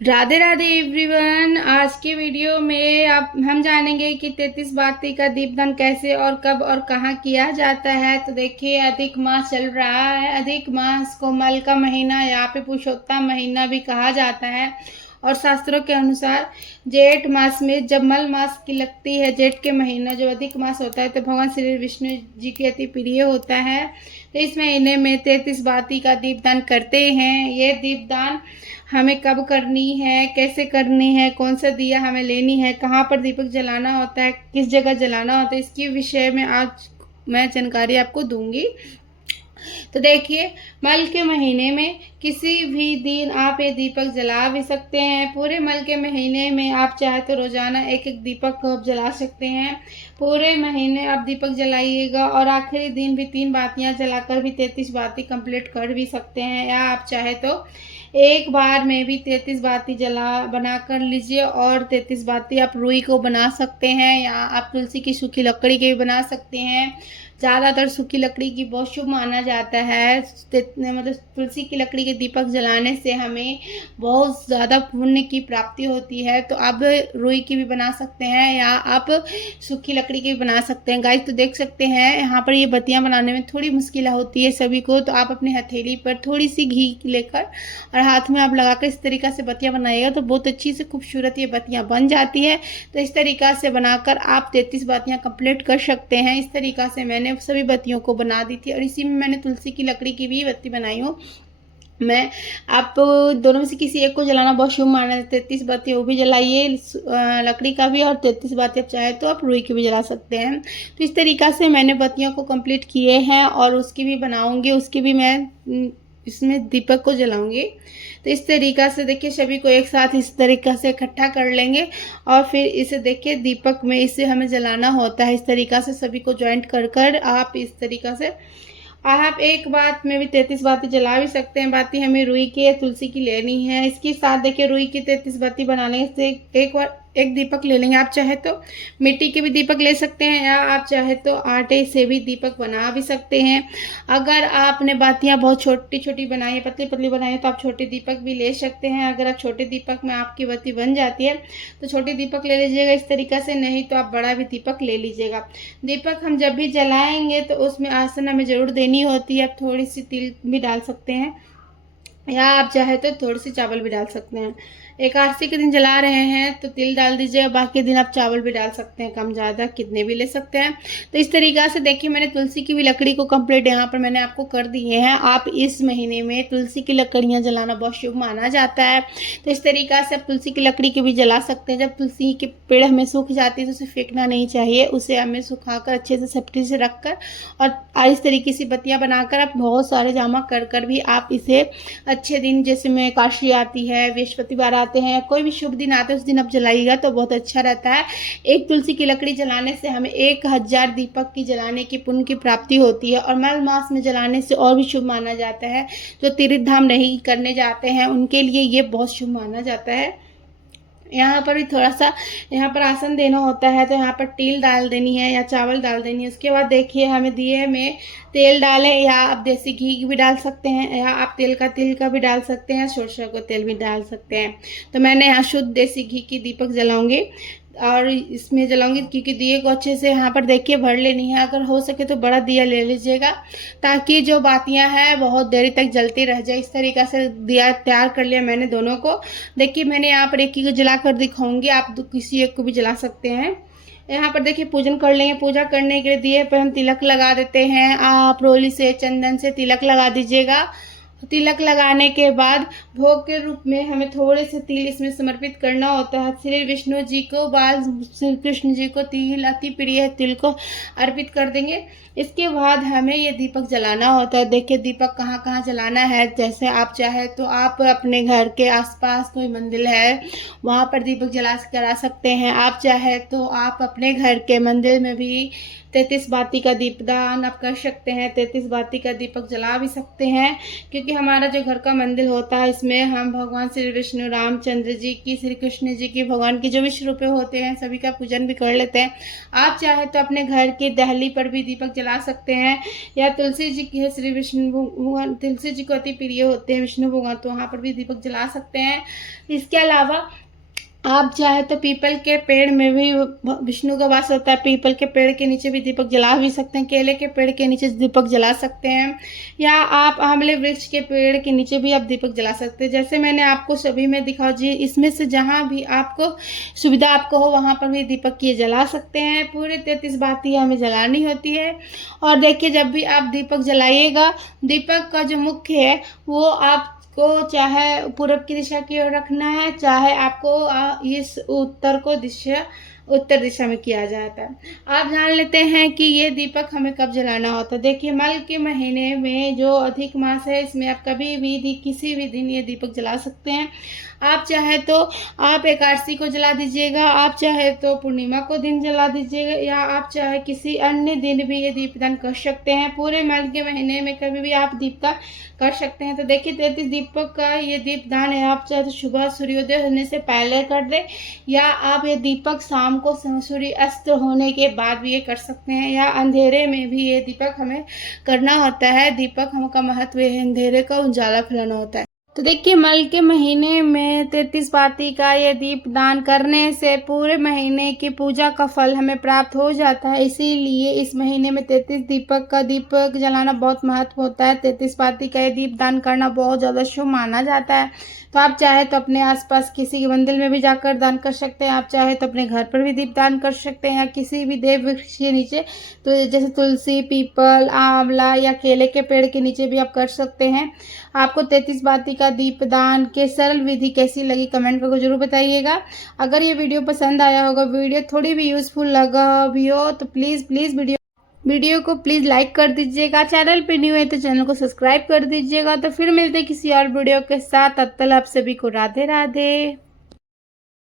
Radhe Radhe everyone. आज के video में आप हम जानेंगे कि 33 बाती का दीपदान कैसे और कब और कहाँ किया जाता है। तो देखिए, अधिक मास चल रहा है। अधिक मास को मल का महीना, यहाँ पे पुरुषोत्तम महीना भी कहा जाता है। और शास्त्रों के अनुसार जेठ मास में जब मल मास की लगती है, जेठ के महीना जो अधिक मास होता है, तो भगवान श्री विष्णु जी के अति प्रिय होता है। तो इस महीने में 33 बाती का दीपदान करते हैं। ये दीपदान हमें कब करनी है, कैसे करनी है, कौन सा दिया हमें लेनी है, कहाँ पर दीपक जलाना होता है, किस जगह जलाना होता है, इसके विषय में आज मैं जानकारी आपको दूंगी। तो देखिए, मल के महीने में किसी भी दिन आप ये दीपक जला भी सकते हैं। पूरे मल के महीने में आप चाहे तो रोजाना एक एक दीपक को आप जला सकते हैं। पूरे महीने आप दीपक जलाइएगा और आखिरी दिन भी 3 बातियां जलाकर भी 33 बाती कंप्लीट कर भी सकते हैं। या आप चाहे तो एक बार में भी 33 बाती जला बना कर लीजिए। और 33 बाती आप रुई को बना सकते हैं या आप तुलसी की सूखी लकड़ी के भी बना सकते हैं। ज़्यादातर सूखी लकड़ी की बहुत शुभ माना जाता है। मतलब तुलसी की लकड़ी के दीपक जलाने से हमें बहुत ज़्यादा पुण्य की प्राप्ति होती है। तो आप रुई की भी बना सकते हैं या आप सूखी लकड़ी की भी बना सकते हैं। गाइस, तो देख सकते हैं यहाँ पर ये बत्तियाँ बनाने में थोड़ी मुश्किल होती है सभी को। तो आप अपनी हथेली पर थोड़ी सी घी लेकर और हाथ में आप लगाकर इस तरीक़ा से बत्तियाँ बनाइएगा तो बहुत अच्छी से खूबसूरत ये बत्तियाँ बन जाती है। तो इस तरीक़ा से बनाकर आप 33 बत्तियाँ कंप्लीट कर सकते हैं। इस तरीक़ा से मैंने सभी बत्तियों को बना दी थी और इसी में मैंने तुलसी की लकड़ी की भी बत्ती बनाई हूँ। मैं आप दोनों में से किसी एक को जलाना बहुत शुभ माना है। 33 बाती वो भी जलाइए, लकड़ी का भी, और 33 बाती आप चाहे तो आप रुई की भी जला सकते हैं। तो इस तरीक़ा से मैंने बत्तियों को कंप्लीट किए हैं और उसकी भी बनाऊंगी, उसकी भी मैं इसमें दीपक को जलाऊंगी। तो इस तरीक़ा से देखिए, सभी को एक साथ इस तरीक़ा से इकट्ठा कर लेंगे और फिर इसे देखिए दीपक में इसे हमें जलाना होता है। इस तरीक़ा से सभी को ज्वाइंट कर कर आप इस तरीक़ा से आप एक बात में भी 33 बाती जला भी सकते हैं। बाती हमें रुई की या तुलसी की लेनी है। इसके साथ देखिए, रुई की 33 बाती बनाने से एक बार एक दीपक ले लेंगे। आप चाहे तो मिट्टी के भी दीपक ले सकते हैं या आप चाहे तो आटे से भी दीपक बना भी सकते हैं। अगर आपने बातियां बहुत छोटी छोटी बनाई है, पतली पतली बनाई है, तो आप छोटे दीपक भी ले सकते हैं। अगर आप छोटे दीपक में आपकी बत्ती बन जाती है तो छोटे दीपक ले लीजिएगा इस तरीक़ा से, नहीं तो आप बड़ा भी दीपक ले लीजिएगा। दीपक हम जब भी जलाएंगे तो उसमें आसन हमें ज़रूर देनी होती है। आप थोड़ी सी तिल भी डाल सकते हैं या आप चाहे तो थोड़ी सी चावल भी डाल सकते हैं। एकादशी के दिन जला रहे हैं तो तिल डाल दीजिए, बाकी दिन आप चावल भी डाल सकते हैं, कम ज़्यादा कितने भी ले सकते हैं। तो इस तरीक़ा से देखिए, मैंने तुलसी की भी लकड़ी को कंप्लीट यहाँ पर मैंने आपको कर दिए हैं। आप इस महीने में तुलसी की लकड़ियाँ जलाना बहुत शुभ माना जाता है। तो इस तरीक़ा से आप तुलसी की लकड़ी के भी जला सकते हैं। जब तुलसी के पेड़ हमें सूख जाती है तो उसे फेंकना नहीं चाहिए, उसे हमें सुखाकर अच्छे से सेफ्टी से रख कर और इस तरीके से बत्तियाँ बनाकर आप बहुत सारे जमा कर कर भी आप इसे अच्छे दिन, जैसे में एकादशी आती है, बृहस्पतिवार आते हैं, कोई भी शुभ दिन आते हैं, उस दिन आप जलाइएगा तो बहुत अच्छा रहता है। एक तुलसी की लकड़ी जलाने से हमें 1000 दीपक की जलाने की पुण्य की प्राप्ति होती है। और मल मास में जलाने से और भी शुभ माना जाता है। जो तीर्थ धाम नहीं करने जाते हैं उनके लिए ये बहुत शुभ माना जाता है। यहाँ पर भी थोड़ा सा यहाँ पर आसन देना होता है, तो यहाँ पर तिल डाल देनी है या चावल डाल देनी है। उसके बाद देखिए, हमें दिए में तेल डालें या आप देसी घी भी डाल सकते हैं या आप तिल का भी डाल सकते हैं, सरसों का तेल भी डाल सकते हैं। तो मैंने यहाँ शुद्ध देसी घी की दीपक जलाऊंगी और इसमें जलाऊंगी, क्योंकि दिए को अच्छे से यहाँ पर देखिए भर लेनी है। अगर हो सके तो बड़ा दिया ले लीजिएगा ताकि जो बातियाँ हैं बहुत देरी तक जलती रह जाए। इस तरीक़ा से दिया तैयार कर लिया मैंने दोनों को। देखिए, मैंने यहाँ पर एक ही को जला कर दिखाऊंगी, आप किसी एक को भी जला सकते हैं। यहाँ पर देखिए, पूजन कर लेंगे। पूजा करने के लिए दिए पर हम तिलक लगा देते हैं। आप रोली से, चंदन से तिलक लगा दीजिएगा। तिलक लगाने के बाद भोग के रूप में हमें थोड़े से तिल इसमें समर्पित करना होता है। श्री विष्णु जी को, बाल श्री कृष्ण जी को तिल अति प्रिय है, तिल को अर्पित कर देंगे। इसके बाद हमें ये दीपक जलाना होता है। देखिए, दीपक कहाँ कहाँ जलाना है। जैसे आप चाहे तो आप अपने घर के आसपास कोई मंदिर है वहाँ पर दीपक जला करा सकते हैं। आप चाहे तो आप अपने घर के मंदिर में भी 33 बाती का दीपदान आप कर सकते हैं। 33 बाती का दीपक जला भी सकते हैं, क्योंकि क्योंकि हमारा जो घर का मंदिर होता है इसमें हम भगवान श्री विष्णु, रामचंद्र जी की, श्री कृष्ण जी की, भगवान की जो विश्व रूपे होते हैं सभी का पूजन भी कर लेते हैं। आप चाहे तो अपने घर की दहली पर भी दीपक जला सकते हैं, या तुलसी जी की है, श्री विष्णु भगवान तुलसी जी को अति प्रिय होते हैं विष्णु भगवान, तो वहाँ पर भी दीपक जला सकते हैं। इसके अलावा आप चाहे तो पीपल के पेड़ में भी विष्णु का वास होता है, पीपल के पेड़ के नीचे भी दीपक जला भी सकते हैं, केले के पेड़ के नीचे दीपक जला सकते हैं, या आप आंवले वृक्ष के पेड़ के नीचे भी आप दीपक जला सकते हैं। जैसे मैंने आपको सभी में दिखाओ जी, इसमें से जहाँ भी आपको सुविधा आपको हो वहाँ पर भी दीपक ये जला सकते हैं। पूरे 33 बातियाँ हमें जलानी होती है। और देखिए, जब भी आप दीपक जलाइएगा, दीपक का जो मुख्य है वो आप को चाहे पूरब की दिशा की ओर रखना है, चाहे आपको इस उत्तर दिशा में किया जाता है। आप जान लेते हैं कि ये दीपक हमें कब जलाना होता है। देखिए, मल के महीने में जो अधिक मास है इसमें आप कभी भी किसी भी दिन ये दीपक जला सकते हैं। आप चाहे तो आप एकादशी को जला दीजिएगा, आप चाहे तो पूर्णिमा को दिन जला दीजिएगा, या आप चाहे किसी अन्य दिन भी ये दीपदान कर सकते हैं। पूरे मल के महीने में कभी भी आप दीपदान कर सकते हैं। तो देखिए, 33 दीपक का ये दीपदान है। आप चाहे तो सुबह सूर्योदय होने से पहले कर दें, या आप ये दीपक शाम को सूर्य अस्त होने के बाद भी ये कर सकते हैं, या अंधेरे में भी ये दीपक हमें करना होता है। दीपक का महत्व है, अंधेरे का उजाला फैलाना होता है। तो देखिए, मल के महीने में 33 बाती का ये दीप दान करने से पूरे महीने की पूजा का फल हमें प्राप्त हो जाता है। इसीलिए इस महीने में 33 दीपक जलाना बहुत महत्व होता है। 33 बाती का ये दीप दान करना बहुत ज़्यादा शुभ माना जाता है। तो आप चाहे तो अपने आसपास किसी के मंदिर में भी जाकर दान कर सकते हैं, आप चाहे तो अपने घर पर भी दीप दान कर सकते हैं, या किसी भी देव वृक्ष के नीचे, तो जैसे तुलसी, पीपल, आंवला या केले के पेड़ के नीचे भी आप कर सकते हैं। आपको 33 बाती का दीपदान के सरल विधि कैसी लगी कमेंट करके जरूर बताइएगा। अगर ये वीडियो पसंद आया होगा, वीडियो थोड़ी भी यूजफुल लगा भी हो, तो प्लीज़ वीडियो को प्लीज़ लाइक कर दीजिएगा। चैनल पे न्यू है तो चैनल को सब्सक्राइब कर दीजिएगा। तो फिर मिलते हैं किसी और वीडियो के साथ। तब तक आप सभी को राधे राधे।